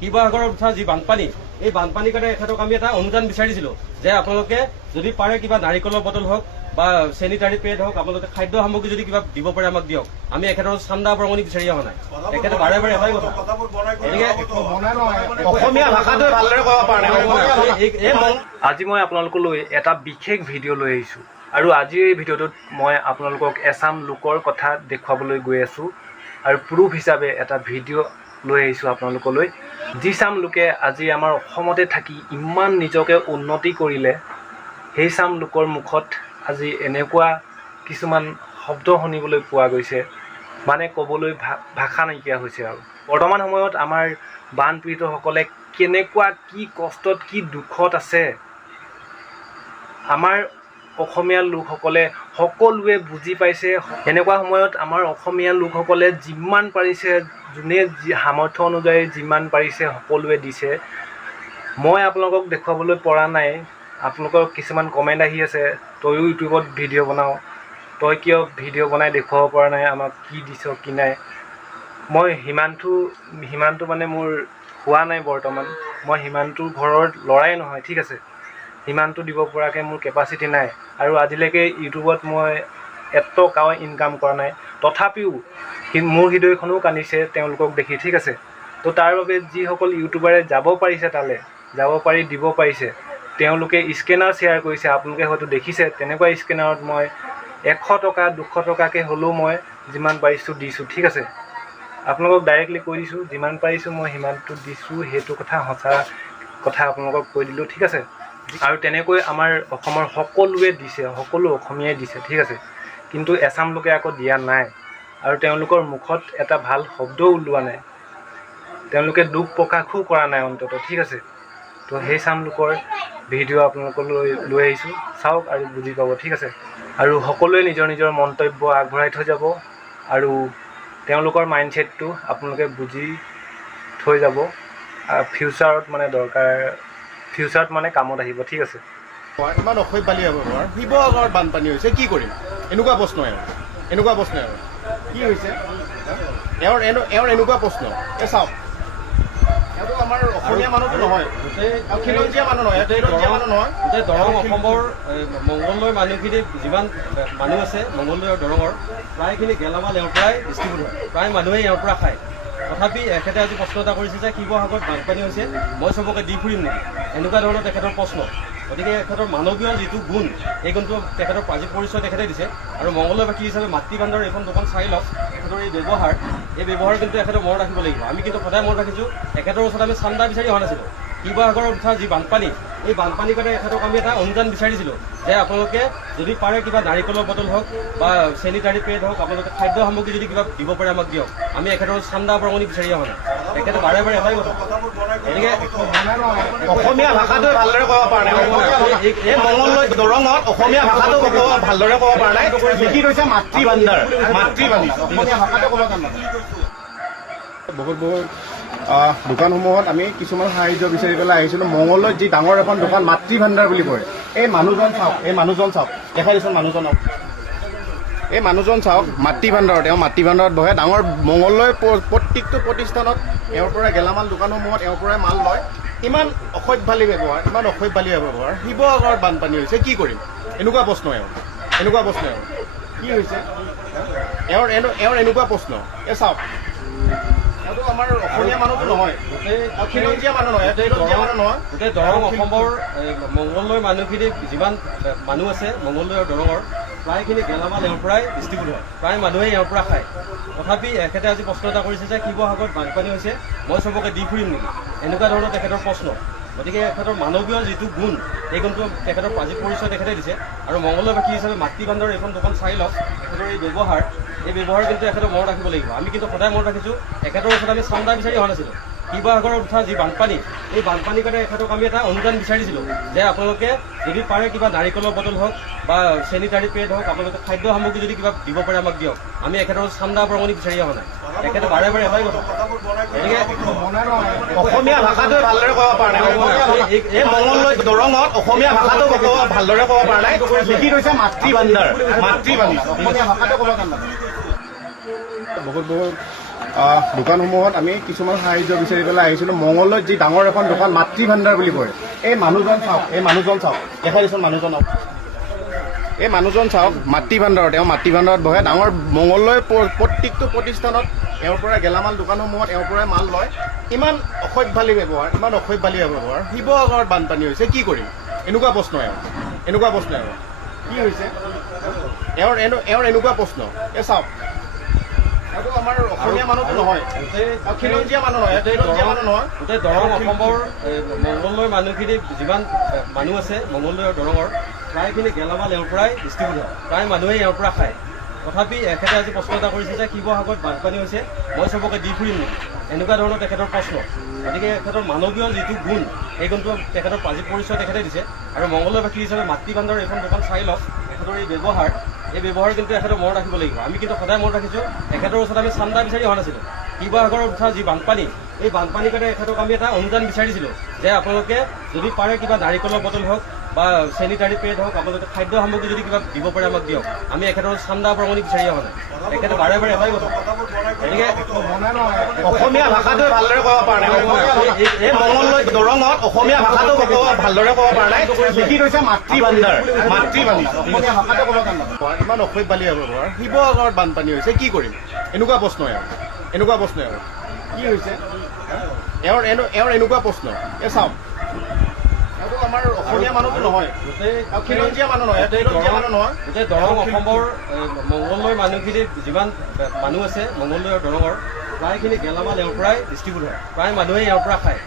শিৱসাগৰত উঠা যি বানপানী, এই বানপানীৰ কাৰণে এখেতক আমি এটা অনুদান বিচাৰিছিলো যে আপোনালোকে যদি পাৰে কিবা নাৰিকলৰ বটল হওক বা চেনিটাৰী পেড হওক, আপোনালোকে খাদ্য সামগ্ৰী যদি কিবা দিব পাৰে আমাক দিয়ক। আমি এখেতৰ চান্দা বৰঙণি বিচাৰি অহা নাই। তেখেতে বাৰে বাৰে এটাই কথা, অসমীয়া ভাষাটোৱে ভালদৰে ক'ব পৰা নাই। আজি মই আপোনালোকলৈ এটা বিশেষ ভিডিঅ' লৈ আহিছোঁ আৰু আজিৰ এই ভিডিঅ'টোত মই আপোনালোকক এছাম লোকৰ কথা দেখুৱাবলৈ গৈ আছোঁ আৰু প্ৰুফ হিচাপে এটা ভিডিঅ' লৈ আহিছোঁ আপোনালোকলৈ। যি চাম লোকে আজি আমাৰ অসমতে থাকি ইমান নিজকে উন্নতি কৰিলে, সেই চাম লোকৰ মুখত আজি এনেকুৱা কিছুমান শব্দ শুনিবলৈ পোৱা গৈছে, মানে ক'বলৈ ভাষা নাইকিয়া হৈছে। আৰু বৰ্তমান সময়ত আমাৰ বানপীড়িতসকলে কেনেকুৱা কি কষ্টত কি দুখত আছে, আমাৰ অসমীয়া লোকসকলে সকলোৱে বুজি পাইছে। এনেকুৱা সময়ত আমাৰ অসমীয়া লোকসকলে যিমান পাৰিছে, যোনে সামৰ্থ্য অনুযায়ী যিমান পাৰিছে সকলোৱে দিছে। মই আপোনালোকক দেখুৱাবলৈ পৰা নাই। আপোনালোকৰ কিছুমান কমেণ্ট আহি আছে, তয়ো ইউটিউবত ভিডিঅ' বনাওঁ, তই কিয় ভিডিঅ' বনাই দেখুৱাব পৰা নাই, আমাক কি দিছ কি নাই। মই সিমানটো মানে মোৰ হোৱা নাই বৰ্তমান। মই সিমানটো ঘৰৰ ল'ৰাই নহয়, ঠিক আছে। সিমানটো দিব পৰাকৈ মোৰ কেপাচিটি নাই আৰু আজিলৈকে ইউটিউবত মই এটকাও ইনকাম কৰা নাই। তথাপিও মোৰ হৃদয়খনো কান্দিছে তেওঁলোকক দেখি, ঠিক আছে। তো তাৰ বাবে যিসকল ইউটিউবাৰে যাব পাৰিছে, তালৈ যাব পাৰি দিব পাৰিছে, তেওঁলোকে স্কেনাৰ শ্বেয়াৰ কৰিছে। আপোনালোকে হয়তো দেখিছে, তেনেকুৱা স্কেনাৰত মই 100 টকা 200 টকাকৈ হ'লেও মই যিমান পাৰিছোঁ দিছোঁ, ঠিক আছে। আপোনালোকক ডাইৰেক্টলি কৈ দিছোঁ, যিমান পাৰিছোঁ মই সিমানটো দিছোঁ। সেইটো কথা সঁচা কথা আপোনালোকক কৈ দিলোঁ, ঠিক আছে। আৰু তেনেকৈ আমাৰ অসমৰ সকলোৱে দিছে, সকলো অসমীয়াই দিছে, ঠিক আছে। কিন্তু এছাম লোকে আকৌ দিয়া নাই আৰু তেওঁলোকৰ মুখত এটা ভাল শব্দও ওলোৱা নাই, তেওঁলোকে দুখ প্ৰকাশো কৰা নাই অন্তত, ঠিক আছে। তো সেই চাম লোকৰ ভিডিঅ' আপোনালোকলৈ লৈ আহিছোঁ, চাওক আৰু বুজি পাব, ঠিক আছে। আৰু সকলোৱে নিজৰ নিজৰ মন্তব্য আগবঢ়াই থৈ যাব আৰু তেওঁলোকৰ মাইণ্ডছেটটো আপোনালোকে বুজি থৈ যাব। ফিউচাৰত মানে দৰকাৰ, ফিউচাৰত মানে কামত আহিব, ঠিক আছে। ইমান অসভ্যালি হ'ব বাৰু। শিৱসাগৰত বানপানী হৈছে, কি কৰিম? এনেকুৱা প্ৰশ্ন আৰু কি হৈছে এওঁৰ এনেকুৱা প্ৰশ্ন। এই চাওক, এইটো আমাৰ অসমীয়া মানুহটো নহয়, খিলঞ্জীয়া মানুহ নহয়, গোটেই দৰং অসমৰ মংগলদৈ মানুহখিনি যিমান মানুহ আছে, মংগলদৈ আৰু দৰঙৰ প্ৰায়খিনি গেলামাল এওঁৰ পৰাই ডিষ্ট্ৰিবিউট হয়, প্ৰায় মানুহে এওঁৰ পৰা খায়। তথাপি এখেতে আজি প্ৰশ্ন এটা কৰিছে যে শিৱসাগৰত বানপানী হৈছে, মই চবকে দি ফুৰিম নেকি, এনেকুৱা ধৰণৰ তেখেতৰ প্ৰশ্ন। গতিকে তেখেতৰ মানৱীয় যিটো গুণ, এই গুণটো তেখেতৰ আজি পৰিচয় তেখেতে দিছে। আৰু মংগলদৈবাসী হিচাপে মাতৃভাণ্ডাৰৰ এইখন দোকান চাই লওক, তেখেতৰ এই ব্যৱহাৰ কিন্তু এখেতৰ মনত ৰাখিব লাগিব। আমি কিন্তু সদায় মনত ৰাখিছোঁ, এখেতৰ ওচৰত আমি চান্দা বিচাৰি অহা নাছিলোঁ। শিৱসাগৰত উঠা যি বানপানী, এই বানপানীৰ কাৰণে এখেতক আমি এটা অনুদান বিচাৰিছিলোঁ যে আপোনালোকে যদি পাৰে কিবা নাৰিকলৰ বটল হওক বা চেনিটাৰী পেড হওক, আপোনালোকে খাদ্য সামগ্ৰী যদি কিবা দিব পাৰে আমাক দিয়ক। আমি এখেতৰ চান্দা বৰঙণি বিচাৰি অহা নাই। তেখেতে বাৰে বাৰে এটাই কথা, গতিকে অসমীয়া ভাষাটোৱে ভালদৰে ক'ব পৰা নাই। এই মংগলদৈ দৰঙত অসমীয়া ভাষাটো ভালদৰে ক'ব পৰা নাই। লিখি থৈছে মাতৃভাণ্ডাৰ। অসমীয়া ভাষাটো ক'ব জানো। বহুত দোকানসমূহত আমি কিছুমান সাহায্য বিচাৰি পেলাই আহিছিলোঁ। মংগলদৈত যি ডাঙৰ এখন দোকান মাতৃভাণ্ডাৰ বুলি কয়, এই মানুহজন চাওক, দেখাই দিছোঁ মানুহজনক। এই মানুহজন চাওক, মাতৃভাণ্ডাৰত, তেওঁ মাতৃভাণ্ডাৰত বহে। ডাঙৰ মংগলদৈ প্ৰত্যেকটো প্ৰতিষ্ঠানত এওঁৰ পৰা গেলামাল দোকানসমূহত এওঁৰ পৰাই মাল লয়। ইমান অসভ্যালি ব্যৱহাৰ। শিৱসাগৰত বানপানী হৈছে, কি কৰিম? এনেকুৱা প্ৰশ্ন কি হৈছে এওঁৰ এনেকুৱা প্ৰশ্ন। এই চাওক, এইটো আমাৰ অসমীয়া মানুহটো নহয়, খিলঞ্জীয়া মানুহ নহয়, গোটেই দৰং অসমৰ মংগলদৈ মানুহখিনি যিমান মানুহ আছে, মংগলদৈ আৰু দৰঙৰ প্ৰায়খিনি গেলামাল এওঁৰ পৰাই ডিষ্ট্ৰিবিউট হয়, প্ৰায় মানুহে এওঁৰ পৰা খায়। তথাপি এখেতে আজি প্ৰশ্ন এটা কৰিছে যে শিৱসাগৰত বানপানী হৈছে, মই চবকে দি ফুৰিম নেকি, এনেকুৱা ধৰণৰ তেখেতৰ প্ৰশ্ন। গতিকে এখেতৰ মানৱীয় যিটো গুণ, এই গুণটো তেখেতৰ আজি পৰিচয় তেখেতে দিছে। আৰু মংগলদৈবাসী হিচাপে মাতৃভাণ্ডাৰৰ এইখন দোকান চাই লওক, তেখেতৰ এই ব্যৱহাৰ কিন্তু এখেতৰ মনত ৰাখিব লাগিব। আমি কিন্তু সদায় মনত ৰাখিছোঁ, এখেতৰ ওচৰত আমি চান্দা বিচাৰি অহা নাছিলোঁ। শিৱসাগৰত উঠা যি বানপানী, এই বানপানীৰ কাৰণে এখেতক আমি এটা অনুদান বিচাৰিছিলোঁ যে আপোনালোকে যদি পাৰে কিবা নাৰিকলৰ বটল হওক বা চেনিটাৰী পেড হওক, আপোনালোকে খাদ্য সামগ্ৰী যদি কিবা দিব পাৰে আমাক দিয়ক। আমি এখেতৰ চান্দা বৰঙণি বিচাৰি অহা নাই। তেখেতে বাৰে বাৰে এটাই কথা, গতিকে অসমীয়া ভাষাটোৱে ভালদৰে ক'ব পৰা নাই। এই মংগলদৈ দৰঙত অসমীয়া ভাষাটো ভালদৰে ক'ব পৰা নাই। লিখি থৈছে মাতৃভাণ্ডাৰ। অসমীয়া ভাষাটো ক'ব জানো। বহুত দোকানসমূহত আমি কিছুমান সাহায্য বিচাৰি পেলাই আহিছিলোঁ। মঙলদৈত যি ডাঙৰ এখন দোকান মাতৃ ভাণ্ডাৰ বুলি কয়, এই মানুহজন চাওক, দেখাই দিছোঁ মানুহজনক। এই মানুহজন চাওক, মাতৃ ভাণ্ডাৰত, তেওঁ মাতৃ ভাণ্ডাৰত বহে। ডাঙৰ মঙলদৈৰ প্ৰত্যেকটো প্ৰতিষ্ঠানত এওঁৰ পৰা গেলামাল দোকানসমূহত এওঁৰ পৰাই মাল লয়। ইমান অসভ্যালী ব্যৱহাৰ, শিৱসাগৰত বানপানী হৈছে, কি কৰিম? এনেকুৱা প্ৰশ্ন কি হৈছে এওঁৰ এনেকুৱা প্ৰশ্ন। চাওক, এইটো আমাৰ অসমীয়া মানুহটো নহয়, খিলঞ্জীয়া মানুহ নহয়, গোটেই দৰং অসমৰ মংগলদৈৰ মানুহখিনি যিমান মানুহ আছে মংগলদৈ আৰু দৰঙৰ প্ৰায়খিনি গেলামাল এওঁৰ পৰাই ডিষ্ট্ৰিবিউট হয়, প্ৰায় মানুহে এওঁৰ পৰা খায়। তথাপি এখেতে আজি প্ৰশ্ন এটা কৰিছে যে শিৱসাগৰত বানপানী হৈছে, মই চবকে দি ফুৰিম নেকি? এনেকুৱা ধৰণৰ তেখেতৰ প্ৰশ্ন। গতিকে তেখেতৰ মানৱীয় যিটো গুণ, এই গুণটো তেখেতৰ পৰিচয় তেখেতে দিছে। আৰু মংগলদৈবাসী হিচাপে মাতৃ ভাণ্ডাৰৰ এইখন দোকান চাই লওক, তেখেতৰ এই ব্যৱহাৰ কিন্তু এখেতৰ মনত ৰাখিব লাগিব। আমি কিন্তু সদায় মনত ৰাখিছোঁ, এখেতৰ ওচৰত আমি চান্দা বিচাৰি অহা নাছিলোঁ। শিৱসাগৰত উঠা যি বানপানী, এই বানপানীৰ কাৰণে এখেতক আমি এটা অনুদান বিচাৰিছিলোঁ যে আপোনালোকে যদি পাৰে কিবা নাৰিকলৰ বটল হওক বা চেনিটাৰী পেড হওক, আপোনালোকে খাদ্য সামগ্ৰী যদি কিবা দিব পাৰে আমাক দিয়ক। আমি এখেতৰ চান্দা বৰঙণি বিচাৰি অহা নাই। এখেতে বাৰে এটাই কথা, গতিকে অসমীয়া ভাষাটোৱে ভালদৰে ক'ব পৰা নাই। এই মঙলদৈ দৰঙত অসমীয়া ভাষাটো ভালদৰে ক'ব পৰা নাই। লিখি থৈছে মাতৃ ভাণ্ডাৰ। অসমীয়া ভাষাটো ক'ব জানো, ইমান অসভ্যালী ব্যৱহাৰ। শিৱসাগৰত বানপানী হৈছে, কি কৰিম? এনেকুৱা প্ৰশ্ন কি হৈছে এওঁৰ এনেকুৱা প্ৰশ্ন। চাওক, এইটো আমাৰ অসমীয়া মানুহটো নহয়, খিলঞ্জীয়া মানুহ নহয়, গোটেই দৰং অসমৰ মংগলদৈৰ মানুহখিনি যিমান মানুহ আছে মংগলদৈ আৰু দৰঙৰ প্ৰায়খিনি গেলামাল এওঁৰ পৰাই ডিষ্ট্ৰিবিউট হয়, প্ৰায় মানুহে এওঁৰ পৰা খায়।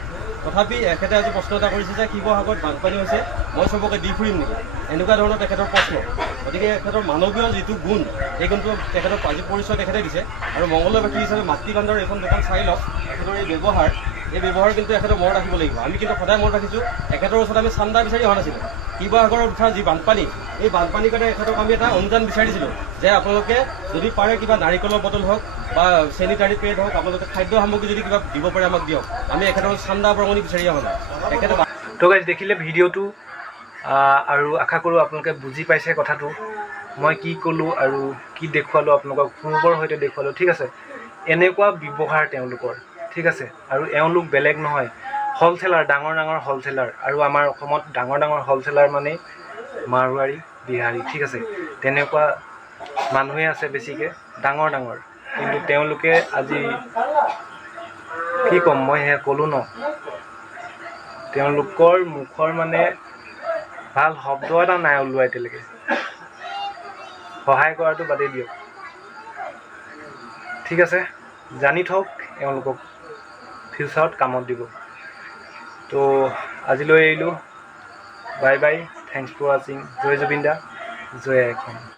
তথাপি এখেতে আজি প্ৰশ্ন এটা কৰিছে যে শিৱসাগৰত বানপানী হৈছে, মই চবকে দি ফুৰিম নেকি? এনেকুৱা ধৰণৰ তেখেতৰ প্ৰশ্ন। গতিকে এখেতৰ মানৱীয় যিটো গুণ, এই গুণটো তেখেতৰ পৰিচয় তেখেতে দিছে। আৰু মংগলদৈবাসী হিচাপে মাতৃ ভাণ্ডাৰৰ এইখন দোকান চাই লওক, তেখেতৰ এই ব্যৱহাৰ কিন্তু এখেতৰ মনত ৰাখিব লাগিব। আমি কিন্তু সদায় মনত ৰাখিছোঁ, এখেতৰ ওচৰত আমি চান্দা বিচাৰি অহা নাছিলোঁ। শিৱসাগৰত উঠা যি বানপানী, এই বানপানীৰ কাৰণে এখেতক আমি এটা অনুদান বিচাৰিছিলোঁ যে আপোনালোকে যদি পাৰে কিবা নাৰিকলৰ বটল হওক বা চেনিটাৰী পেড হওক, আপোনালোকে খাদ্য সামগ্ৰী যদি কিবা দিব পাৰে আমাক দিয়ক। আমি এখেতৰ চান্দা বৰঙণি বিচাৰি অহা নাই। এখেতে তো গাইজ দেখিলে ভিডিঅ'টো, আৰু আশা কৰোঁ আপোনালোকে বুজি পাইছে কথাটো। মই কি ক'লোঁ আৰু কি দেখুৱালোঁ আপোনালোকক, পূৰ্বৰ সৈতে দেখুৱালোঁ, ঠিক আছে। এনেকুৱা ব্যৱহাৰ তেওঁলোকৰ, ঠিক আছে। আৰু এওঁলোক বেলেগ নহয়, হ'লচেলাৰ, ডাঙৰ হ'লচেলাৰ। আৰু আমাৰ অসমত ডাঙৰ হ'লচেলাৰ মানে মাৰোৱাৰী, বিহাৰী, ঠিক আছে। তেনেকুৱা মানুহে আছে বেছিকৈ ডাঙৰ। কিন্তু তেওঁলোকে আজি কি ক'ম, মই সেয়া ক'লোঁ ন, তেওঁলোকৰ মুখৰ মানে ভাল শব্দ এটা নাই ওলোৱা এতিয়ালৈকে। সহায় কৰাটো বাদেই দিয়ক, ঠিক আছে। জানি থওক, এওঁলোকক ফিউচাৰত কামত দিব। তো আজিলৈ এৰিলোঁ, বাই বাই, থেংকছ ফৰ ৱাচিং। জয় জুবিন দা, জয় আইখন।